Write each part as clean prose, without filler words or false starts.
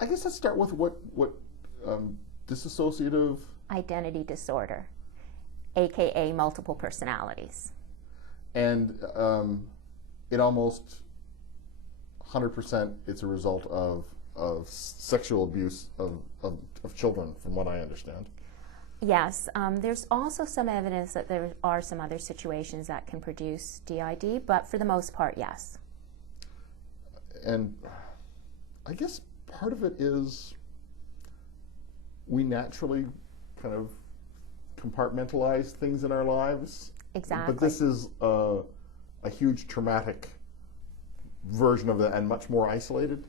I guess let's start with what dissociative identity disorder, aka multiple personalities. And it almost 100% it's a result of sexual abuse of children, from what I understand. Yes, there's also some evidence that there are some other situations that can produce DID, but for the most part, yes. And I guess part of it is we naturally kind of compartmentalize things in our lives. Exactly. But this is a huge traumatic version of that, and much more isolated.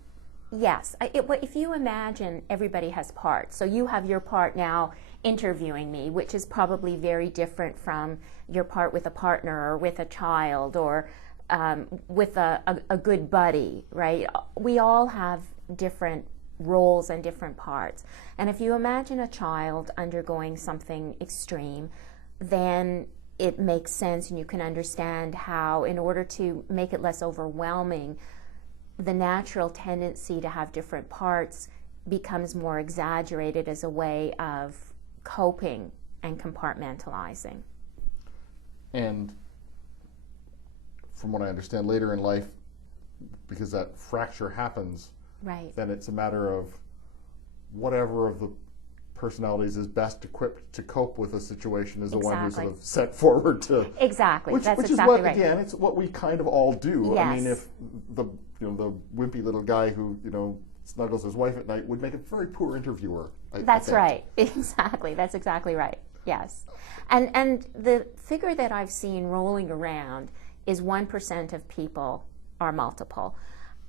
Yes. If you imagine everybody has parts, so you have your part now interviewing me, which is probably very different from your part with a partner or with a child or with a good buddy, right? We all have different roles and different parts. And if you imagine a child undergoing something extreme, then it makes sense and you can understand how, in order to make it less overwhelming, the natural tendency to have different parts becomes more exaggerated as a way of coping and compartmentalizing. And from what I understand, later in life, because that fracture happens, right, then it's a matter of whatever of the personalities is best equipped to cope with a situation is the one who's sort of set forward to. Exactly. Which That's is exactly what, right. again, it's what we kind of all do. Yes. I mean, if the wimpy little guy who snuggles his wife at night would make a very poor interviewer. That's right. Exactly. That's exactly right. Yes. And the figure that I've seen rolling around is 1% of people are multiple.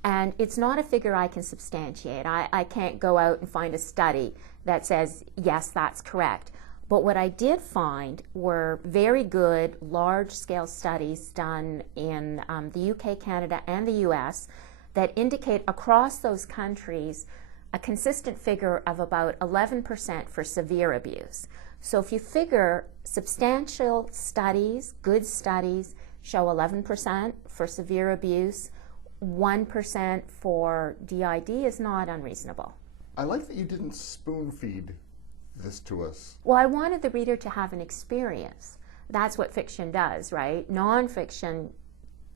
And it's not a figure I can substantiate. I can't go out and find a study that says, yes, that's correct. But what I did find were very good, large-scale studies done in the UK, Canada, and the US that indicate across those countries a consistent figure of about 11% for severe abuse. So if you figure substantial studies, good studies, show 11% for severe abuse, 1% for DID is not unreasonable. I like that you didn't spoon feed this to us. Well, I wanted the reader to have an experience. That's what fiction does, right? Nonfiction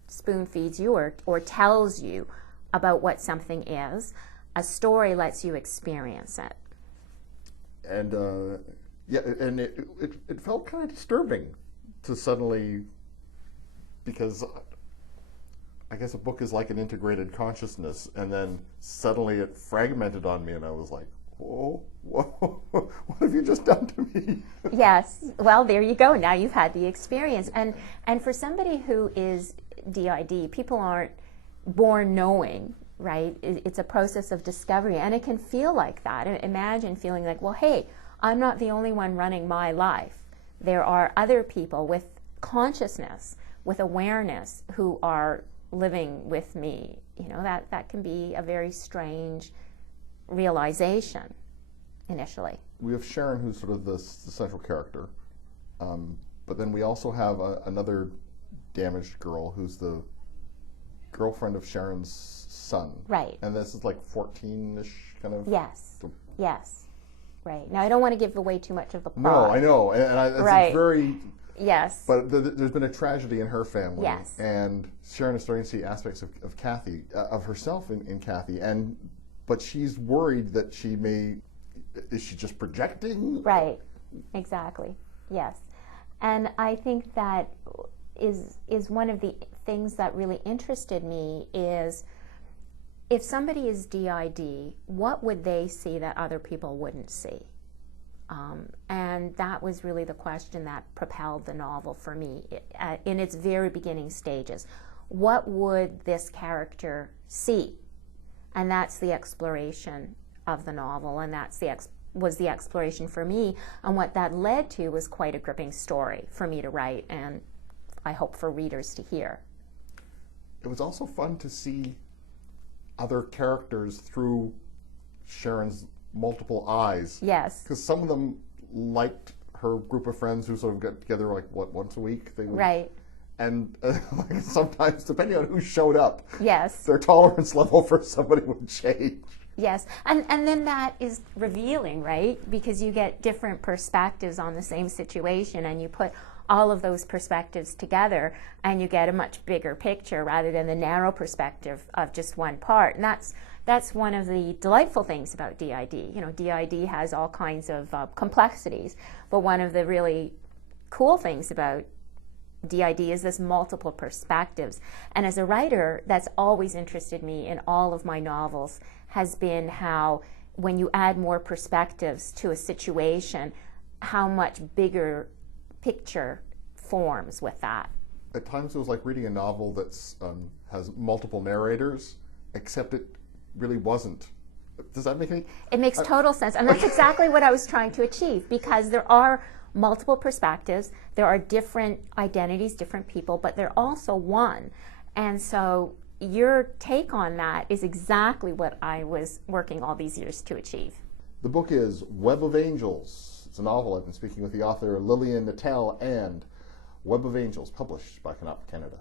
spoon feeds you or tells you about what something is. A story lets you experience it. And and it felt kind of disturbing to suddenly, because I guess a book is like an integrated consciousness, and then suddenly it fragmented on me, and I was like, whoa, what have you just done to me? Yes, well, there you go. Now you've had the experience. And for somebody who is DID, people aren't born knowing, right? It's a process of discovery, and it can feel like that. Imagine feeling like, well, hey, I'm not the only one running my life. There are other people with consciousness, with awareness, who are living with me. That can be a very strange realization initially. We have Sharon, who's sort of the central character, but then we also have another damaged girl who's the girlfriend of Sharon's son. Right. And this is like 14-ish kind of. Yes. Yes. Right. Now I don't want to give away too much of the plot. No, I know, and right. It's very. Yes. But there's been a tragedy in her family. Yes. And Sharon is starting to see aspects of Kathy, of herself in Kathy, but she's worried that is she just projecting? Right. Exactly. Yes. And I think that is one of the things that really interested me is, if somebody is DID, what would they see that other people wouldn't see? And that was really the question that propelled the novel for me in its very beginning stages. What would this character see? And that's the exploration of the novel, and was the exploration for me. And what that led to was quite a gripping story for me to write, and I hope for readers to hear. It was also fun to see other characters through Sharon's multiple eyes. Yes. Because some of them liked her group of friends who sort of got together once a week. They would, right. And sometimes, depending on who showed up, yes, their tolerance level for somebody would change. Yes, and then that is revealing, right? Because you get different perspectives on the same situation, and you put all of those perspectives together, and you get a much bigger picture rather than the narrow perspective of just one part. And that's one of the delightful things about DID. You know, DID has all kinds of complexities, but one of the really cool things about DID is this multiple perspectives. And as a writer, that's always interested me in all of my novels, has been how when you add more perspectives to a situation, how much bigger picture forms with that. At times it was like reading a novel that has multiple narrators, except it really wasn't. Does that make any? It makes total sense, and that's exactly what I was trying to achieve, because there are multiple perspectives, there are different identities, different people, but they're also one. And so your take on that is exactly what I was working all these years to achieve. The book is Web of Angels. It's a novel. I've been speaking with the author Lilian Nattel, and Web of Angels, published by Canapa Canada.